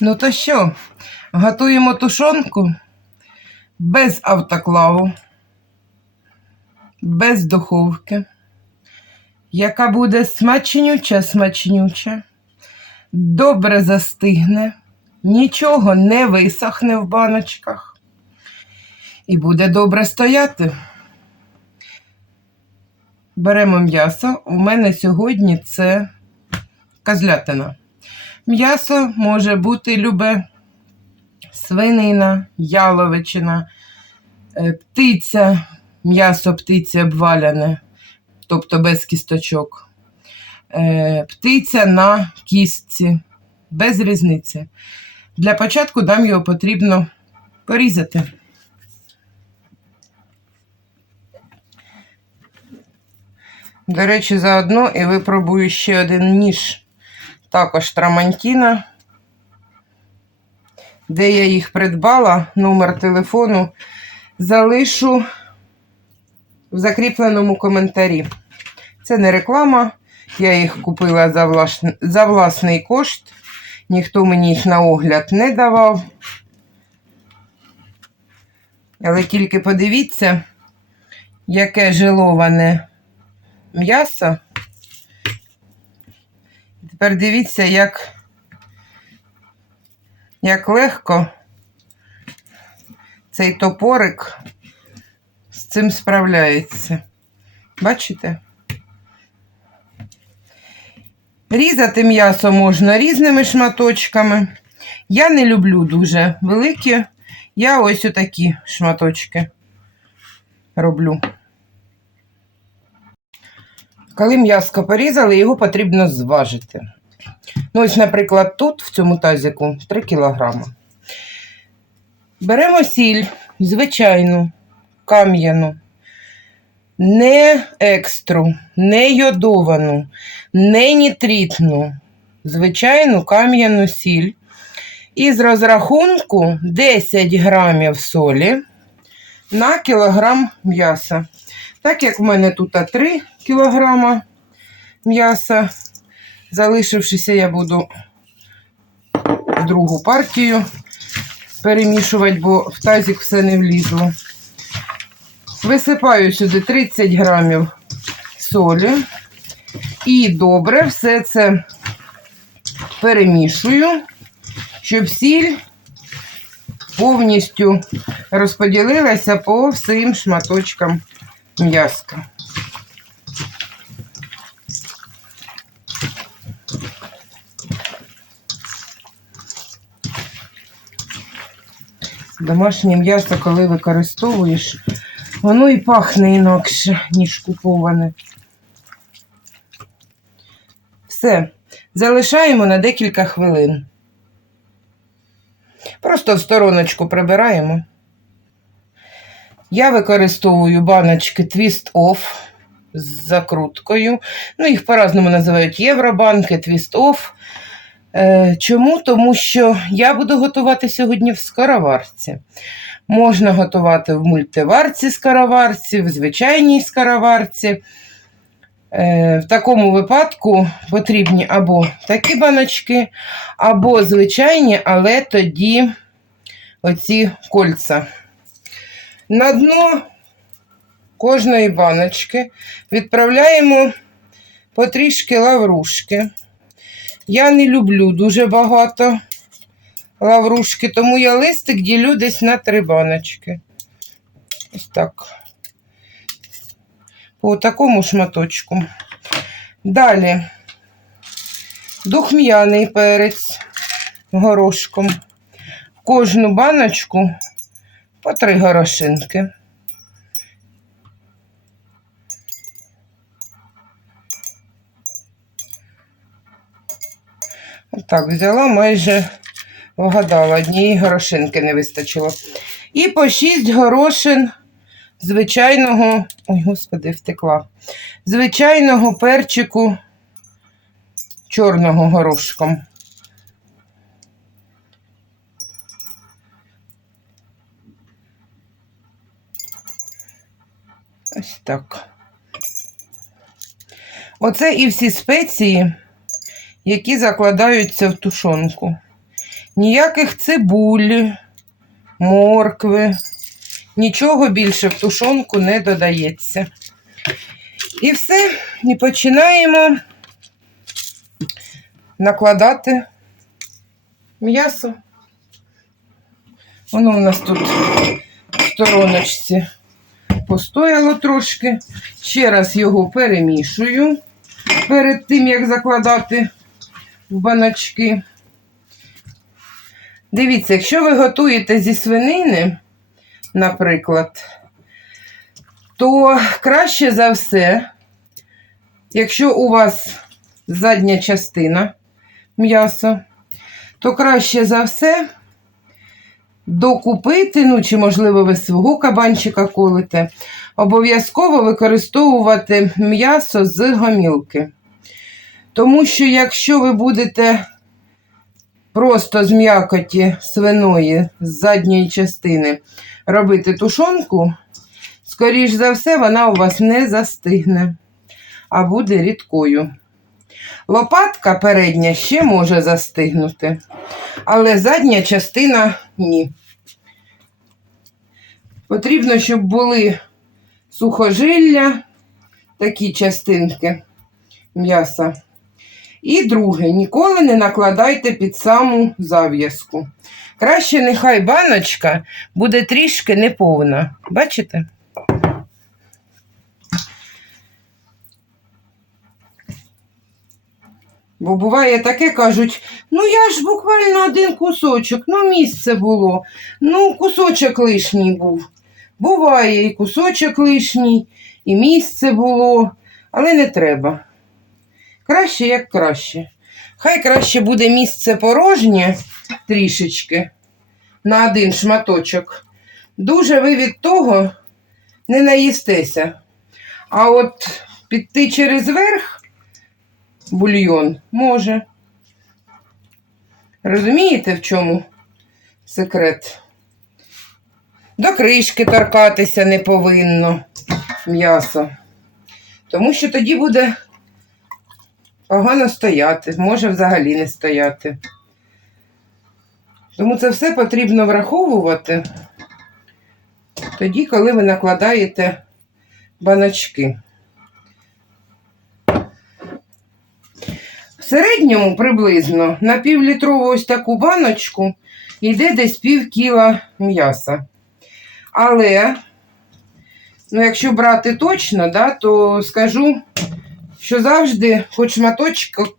Ну то що, готуємо тушонку без автоклаву, без духовки, яка буде смачнюча, смачнюча, добре застигне, нічого не висохне в баночках і буде добре стояти. Беремо м'ясо. У мене сьогодні це козлятина. М'ясо може бути любе свинина, яловичина, е, птиця, м'ясо птиці обваляне, тобто без кісточок, е, птиця на кістці, без різниці. Для початку нам його потрібно порізати. До речі, заодно і випробую ще один ніж також Трамантіна. Де я їх придбала, номер телефону залишу в закріпленому коментарі. Це не реклама, я їх купила за, влаш... за власний кошт. Ніхто мені їх на огляд не давав. Але тільки подивіться, яке жиловане м'ясо. Тепер дивіться, як, як легко цей топорик з цим справляється. Бачите? Різати м'ясо можна різними шматочками. Я не люблю дуже великі. Я ось отакі шматочки роблю. Коли м'яско порізали, його потрібно зважити. Ну, ось, наприклад, тут, в цьому тазику, 3 кілограми. Беремо сіль, звичайну, кам'яну, не екстру, не йодовану, не нітритну, звичайну кам'яну сіль. І з розрахунку 10 грамів солі на кілограм м'яса. Так як в мене тут 3 кілограма м'яса, залишившися, я буду другу партію перемішувати, бо в тазик все не влізло. Висипаю сюди 30 грамів солі і добре все це перемішую, щоб сіль повністю розподілилася по всім шматочкам м'яска. Домашнє м'ясо, коли використовуєш, воно і пахне інакше, ніж куповане. Все, залишаємо на декілька хвилин. Просто в стороночку прибираємо. Я використовую баночки Twist Off з закруткою. Ну, їх по-разному називають євробанки, Twist Off. Е, Чому? Тому що я буду готувати сьогодні в скороварці. Можна готувати в мультиварці скороварці, в звичайній скороварці. Е, В такому випадку потрібні або такі баночки, або звичайні, але тоді оці кольця. На дно кожної баночки відправляємо потрішки лаврушки. Я не люблю дуже багато лаврушки, тому я листик ділю десь на три баночки. Ось так. По такому шматочку. Далі духм'яний перець горошком. В кожну баночку по три горошинки. Так, взяла майже вгадала, однієї горошинки не вистачило. І по 6 горошин звичайного, ой, господи, втекла. Звичайного перчику чорного горошком. Ось так. Оце і всі спеції які закладаються в тушонку. Ніяких цибулі, моркви, нічого більше в тушонку не додається. І все, і починаємо накладати м'ясо. Воно у нас тут в стороночці постояло трошки. Ще раз його перемішую перед тим, як закладати баночки. Дивіться, якщо ви готуєте зі свинини, наприклад, то краще за все, якщо у вас задня частина м'яса, то краще за все докупити, ну чи, можливо, ви свого кабанчика колите, обов'язково використовувати м'ясо з гомілки. Тому що якщо ви будете просто з м'якоті свиної з задньої частини робити тушонку, скоріш за все, вона у вас не застигне, а буде рідкою. Лопатка передня ще може застигнути, але задня частина ні. Потрібно, щоб були сухожилля, такі частинки м'яса. І друге, ніколи не накладайте під саму зав'язку. Краще нехай баночка буде трішки неповна. Бачите? Бо буває таке, кажуть, ну я ж буквально один кусочок, ну місце було, ну кусочок лишній був. Буває і кусочок лишній, і місце було, але не треба. Краще, як краще. Хай краще буде місце порожнє трішечки на один шматочок. Дуже ви від того не наїстеся. А от піти через верх бульйон може. Розумієте, в чому секрет? До кришки торкатися не повинно м'ясо. Тому що тоді буде погано стояти, може взагалі не стояти. Тому це все потрібно враховувати тоді, коли ви накладаєте баночки. В середньому приблизно на півлітрову ось таку баночку йде десь пів кіла м'яса. Але, ну, якщо брати точно, да, то скажу, що завжди хоч шматочок,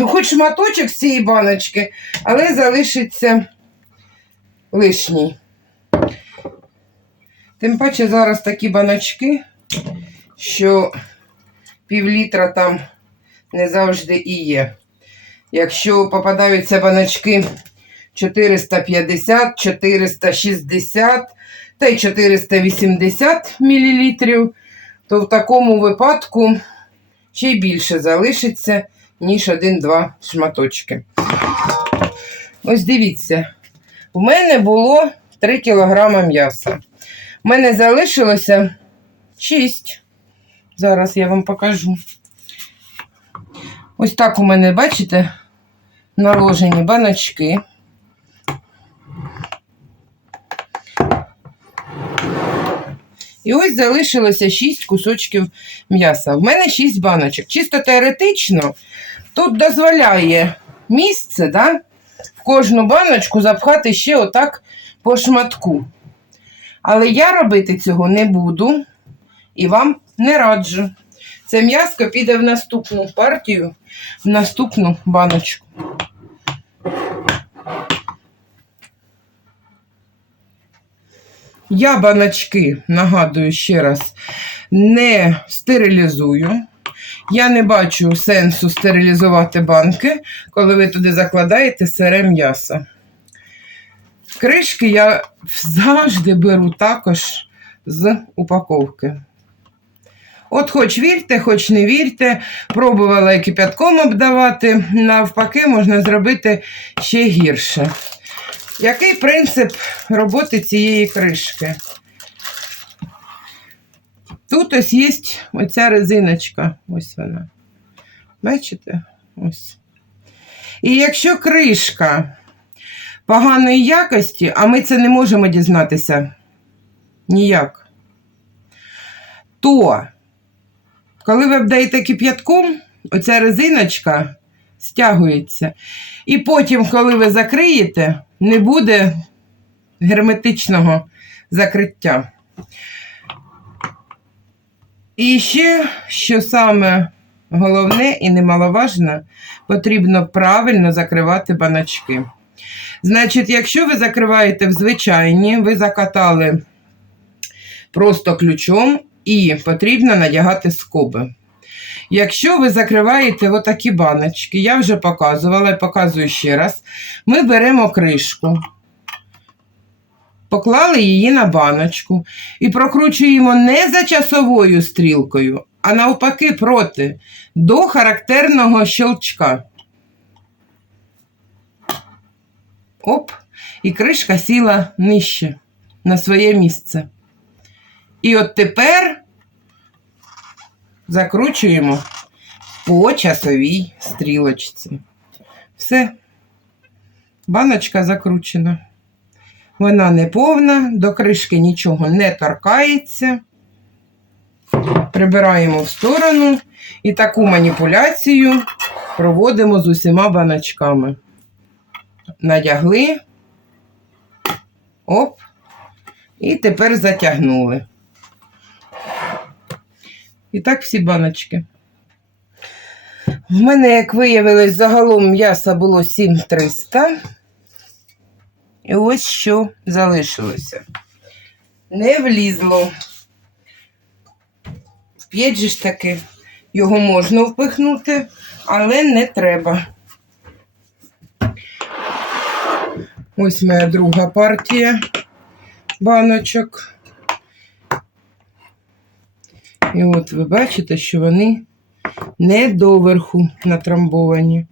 хоч шматочок з цієї баночки, але залишиться лишній. Тим паче зараз такі баночки, що пів літра там не завжди і є. Якщо попадаються баночки 450, 460 та й 480 мл, то в такому випадку ще й більше залишиться, ніж 1-2 шматочки. Ось дивіться, в мене було 3 кг м'яса. У мене залишилося 6. Зараз я вам покажу. Ось так у мене, бачите, наложені баночки. І ось залишилося 6 кусочків м'яса. В мене 6 баночок. Чисто теоретично тут дозволяє місце, да, в кожну баночку запхати ще отак по шматку. Але я робити цього не буду і вам не раджу. Це м'яско піде в наступну партію, в наступну баночку. Я баночки, нагадую ще раз, не стерилізую. Я не бачу сенсу стерилізувати банки, коли ви туди закладаєте сире м'ясо. Кришки я завжди беру також з упаковки. От хоч вірте, хоч не вірте, пробувала і кипятком обдавати, навпаки, можна зробити ще гірше. Який принцип роботи цієї кришки? Тут ось є оця резиночка. Ось вона. Бачите? Ось. І якщо кришка поганої якості, а ми це не можемо дізнатися ніяк, то коли ви обдаєте кип'ятком, оця резиночка стягується. І потім, коли ви закриєте, не буде герметичного закриття. І ще, що саме головне і немаловажне, потрібно правильно закривати баночки. Значить, якщо ви закриваєте в звичайні, ви закатали просто ключом і потрібно надягати скоби. Якщо ви закриваєте отакі баночки, я вже показувала і показую ще раз, ми беремо кришку, поклали її на баночку і прокручуємо не за часовою стрілкою, а навпаки проти, до характерного щелчка. Оп, і кришка сіла нижче на своє місце. І от тепер закручуємо по часовій стрілочці. Все, баночка закручена. Вона не повна, до кришки нічого не торкається. Прибираємо в сторону і таку маніпуляцію проводимо з усіма баночками. Надягли. Оп. І тепер затягнули. І так всі баночки. В мене, як виявилось, загалом м'яса було 7300. І ось що залишилося. Не влізло. В п'ять же ж таки його можна впихнути, але не треба. Ось моя друга партія баночок. І от ви бачите, що вони не доверху натрамбовані.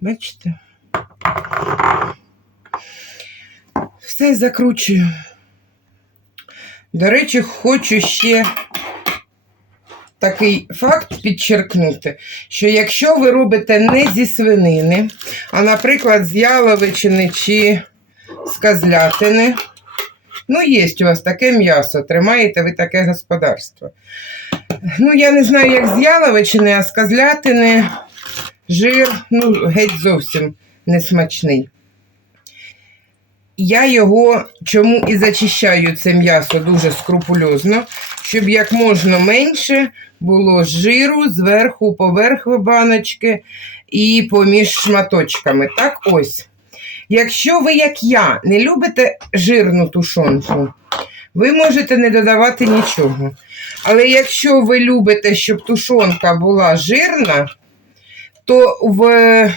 Бачите? Все закручую. До речі, хочу ще такий факт підчеркнути, що якщо ви робите не зі свинини, а, наприклад, з яловичини чи з козлятини, ну, є у вас таке м'ясо, тримаєте ви таке господарство. Ну, я не знаю, як з яловичини, а з козлятини жир, ну, геть зовсім не смачний. Я його чому і зачищаю це м'ясо дуже скрупульозно, щоб як можна менше було жиру зверху, поверх баночки і поміж шматочками. Так ось. Якщо ви, як я, не любите жирну тушонку, ви можете не додавати нічого. Але якщо ви любите, щоб тушонка була жирна, то в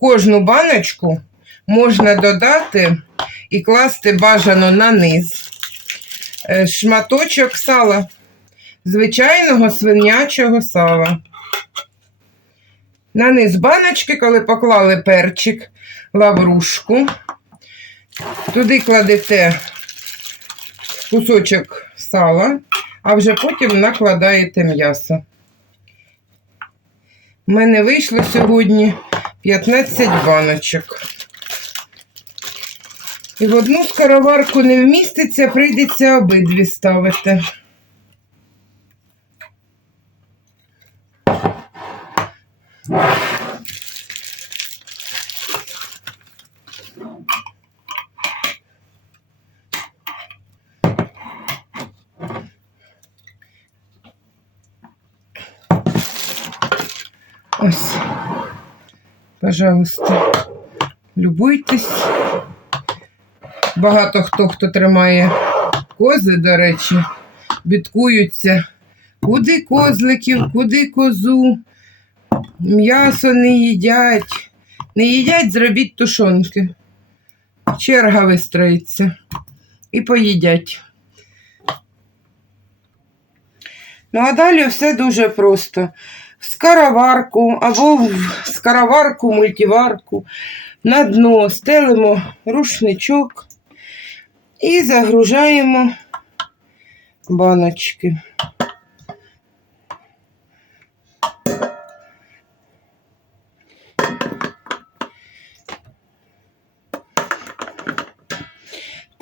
кожну баночку можна додати і класти бажано на низ е, шматочок сала, звичайного свинячого сала. На низ баночки, коли поклали перчик, лаврушку, туди кладете кусочок сала, а вже потім накладаєте м'ясо. У мене вийшло сьогодні 15 баночок. І в одну скороварку не вміститься, прийдеться обидві ставити. Ось, пожалуйста, любуйтесь. Багато хто, хто тримає кози, до речі, бідкуються. Куди козликів, куди козу, м'ясо не їдять. Не їдять, зробіть тушонки. Черга вистроїться і поїдять. Ну, а далі все дуже просто. В скароварку або в скароварку, мультиварку на дно стелимо рушничок і загружаємо баночки.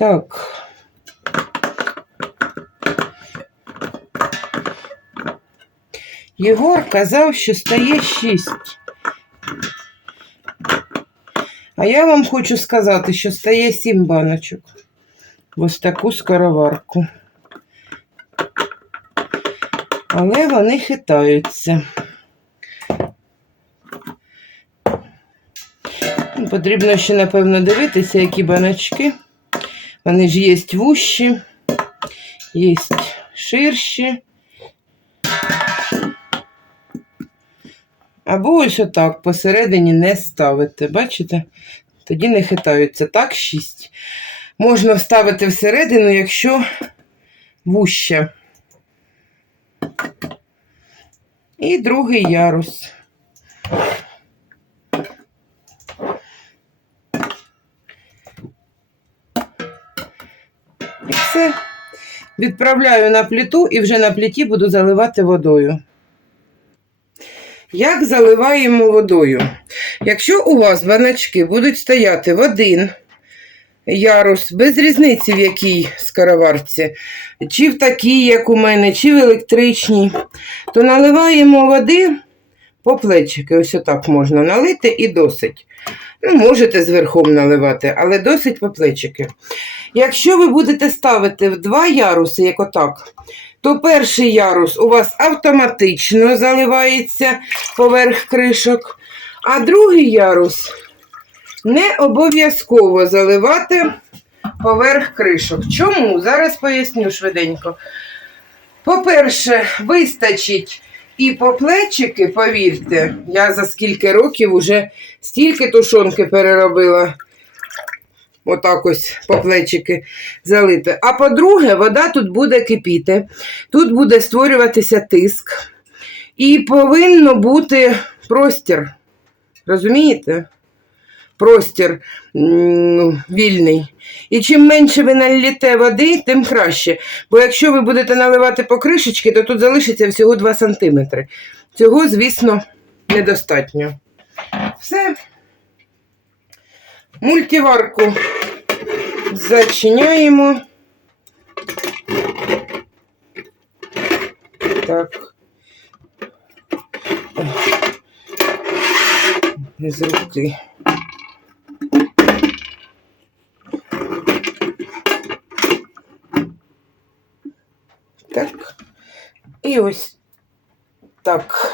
Так. Єгор казав, що стає 6. А я вам хочу сказати, що стає 7 баночок. Ось таку скороварку. Але вони хитаються. Потрібно ще, напевно, дивитися, які баночки. Вони ж є вущі, є ширші. Або ось отак посередині не ставити. Бачите? Тоді не хитаються. Так, 6. Можна вставити всередину, якщо вуща. І другий ярус. Все. Відправляю на плиту і вже на плиті буду заливати водою. Як заливаємо водою? Якщо у вас баночки будуть стояти в один ярус, без різниці в якій скороварці, чи в такій, як у мене, чи в електричній, то наливаємо води по плечики. Ось отак можна налити і досить. Ну, можете зверхом наливати, але досить по плечики. Якщо ви будете ставити в два яруси, як отак, то перший ярус у вас автоматично заливається поверх кришок, а другий ярус не обов'язково заливати поверх кришок. Чому? Зараз поясню швиденько. По-перше, вистачить і по плечики, повірте, я за скільки років уже стільки тушонки переробила. Отак ось по плечики залити. А по-друге, вода тут буде кипіти, тут буде створюватися тиск. І повинно бути простір. Розумієте? Простір вільний. І чим менше ви наліте води, тим краще. Бо якщо ви будете наливати по кришечки, то тут залишиться всього 2 см. Цього, звісно, недостатньо. Все. Мультиварку зачиняємо. Так. Не з руки. Так. Ось так.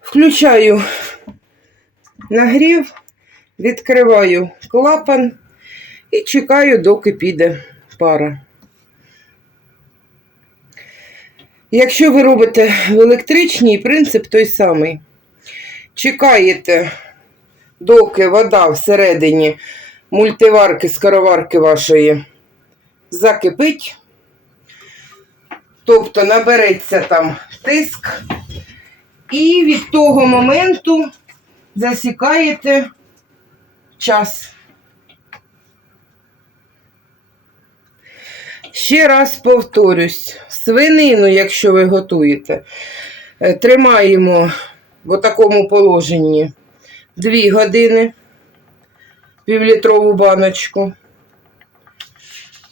Включаю нагрів, відкриваю клапан і чекаю, доки піде пара. Якщо ви робите в електричній, принцип той самий. Чекаєте, доки вода всередині мультиварки, скороварки вашої закипить, тобто набереться там тиск, і від того моменту засікаєте час. Ще раз повторюсь, свинину, якщо ви готуєте, е, тримаємо в такому положенні 2 години, півлітрову баночку.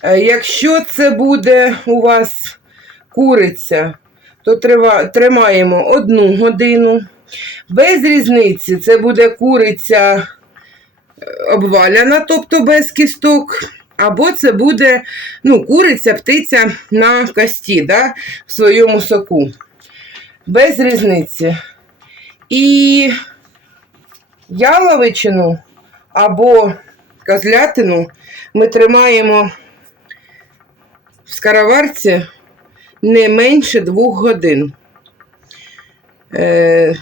Е, Якщо це буде у вас куриця, то тримаємо 1 годину. Без різниці це буде куриця е, обваляна, тобто без кісток. Або це буде ну, куриця, птиця на кості, да, в своєму соку. Без різниці. І яловичину або козлятину ми тримаємо в скароварці не менше двох годин. Е,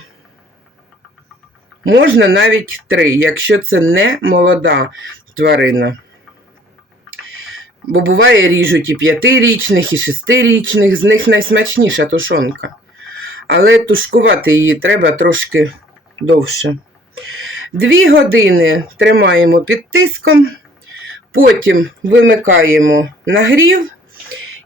можна навіть три, якщо це не молода тварина. Бо буває ріжуть і п'ятирічних, і шестирічних, з них найсмачніша тушонка. Але тушкувати її треба трошки довше. Дві години тримаємо під тиском, потім вимикаємо нагрів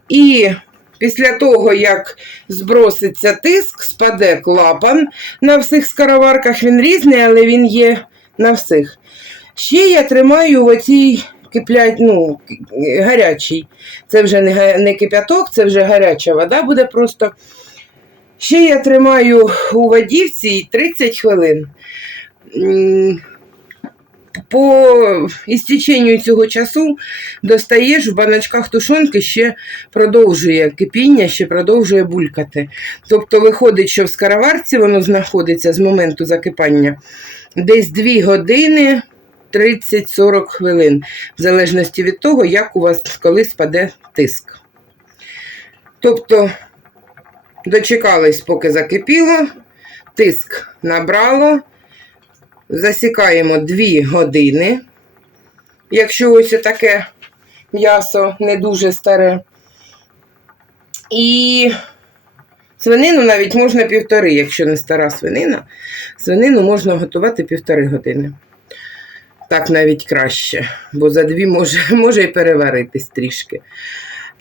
і Після того, як зброситься тиск, спаде клапан на всіх скороварках. Він різний, але він є на всіх. Ще я тримаю в оцій киплять, ну, гарячий. Це вже не кипяток, це вже гаряча вода буде просто. Ще я тримаю у водівці 30 хвилин. По істеченню цього часу достаєш в баночках тушонки ще продовжує кипіння, ще продовжує булькати. Тобто виходить, що в скороварці воно знаходиться з моменту закипання десь 2 години 30-40 хвилин, в залежності від того, як у вас коли спаде тиск. Тобто дочекались, поки закипіло, тиск набрало, засікаємо 2 години. Якщо ось таке м'ясо не дуже старе. І свинину навіть можна півтори, якщо не стара свинина, свинину можна готувати півтори години. Так навіть краще, бо за дві може, може і переваритись трішки.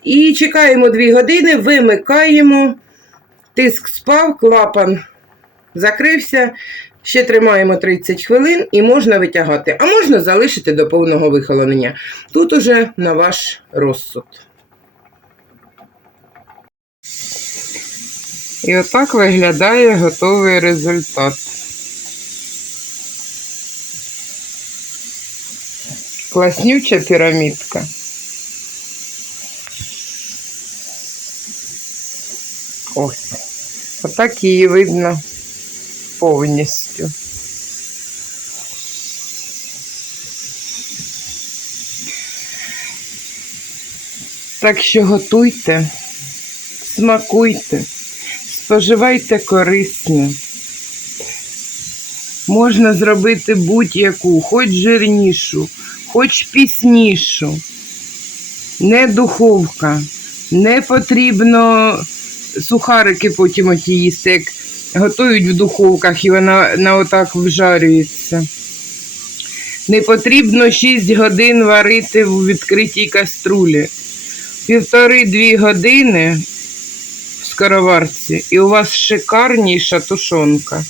І чекаємо дві години, вимикаємо, тиск спав, клапан закрився. Ще тримаємо 30 хвилин і можна витягати, а можна залишити до повного вихолонення. Тут уже на ваш розсуд. І отак виглядає готовий результат. Класнюча пірамідка. Ось. Отак її видно повністю. Так що готуйте, смакуйте, споживайте корисно. Можна зробити будь-яку, хоч жирнішу, хоч піснішу. Не духовка. Не потрібно сухарики потім оті їсти, як готують в духовках і вона на отак вжарюється. Не потрібно 6 годин варити в відкритій каструлі. Півтори-дві години в скороварці, і у вас шикарніша тушонка.